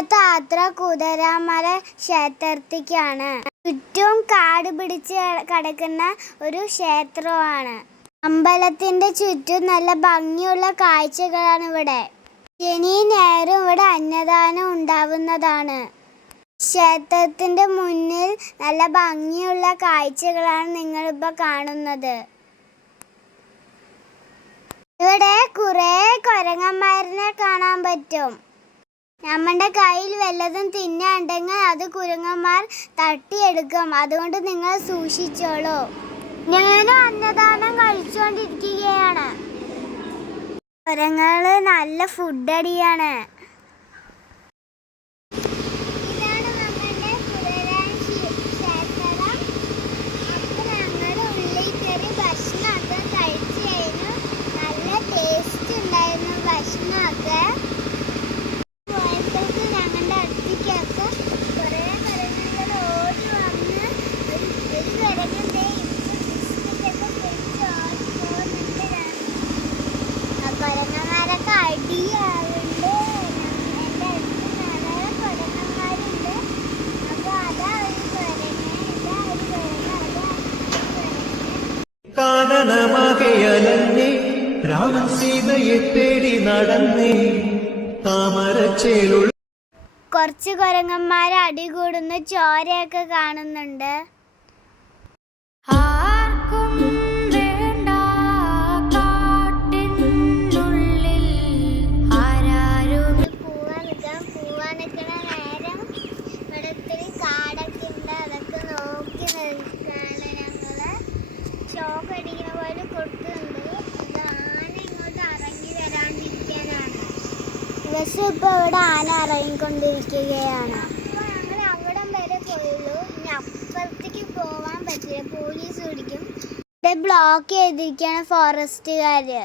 ഇന്നത്തെ യാത്ര കുതിരാമല ക്ഷേത്രത്തിലേക്കാണ്. ചുറ്റും കാട് പിടിച്ച് കിടക്കുന്ന ഒരു ക്ഷേത്രമാണ് അമ്പലത്തിന്റെ ചുറ്റും നല്ല ഭംഗിയുള്ള കാഴ്ചകളാണ് ഇവിടെ. ശനി നേരം ഇവിടെ അന്നദാനം ഉണ്ടാവുന്നതാണ്. ക്ഷേത്രത്തിന്റെ മുന്നിൽ നല്ല ഭംഗിയുള്ള കാഴ്ചകളാണ് നിങ്ങളിപ്പോൾ കാണുന്നത്. ഇവിടെ കുറേ കുരങ്ങന്മാരനെ കാണാൻ പറ്റും. നമ്മുടെ കയ്യിൽ വല്ലതും തിന്നാണ്ടെങ്കിൽ അത് കുരങ്ങന്മാർ തട്ടിയെടുക്കും. അതുകൊണ്ട് നിങ്ങൾ സൂക്ഷിച്ചോളൂ. ഞാനും അന്നദാനം കഴിച്ചുകൊണ്ടിരിക്കുകയാണ് കുരങ്ങൾ നല്ല ഫുഡ് കാനനമകയലന്നേ രാമൻ സീതയെ തേടി കുറച്ച് അടികൂടുന്ന ചോരയൊക്കെ കാണുന്നുണ്ട്. ആർക്കും ബസ് ഇപ്പോൾ ഇവിടെ ആന ഇറങ്ങിക്കൊണ്ടിരിക്കുകയാണ്? ഞങ്ങൾ അവിടം വരെ പോയുള്ളൂ ഇനി അപ്പുറത്തേക്ക് പോവാൻ പറ്റില്ല. പോലീസ് പിടിക്കും. ഇവിടെ ബ്ലോക്ക് ചെയ്തിരിക്കുകയാണ് ഫോറസ്റ്റുകാര്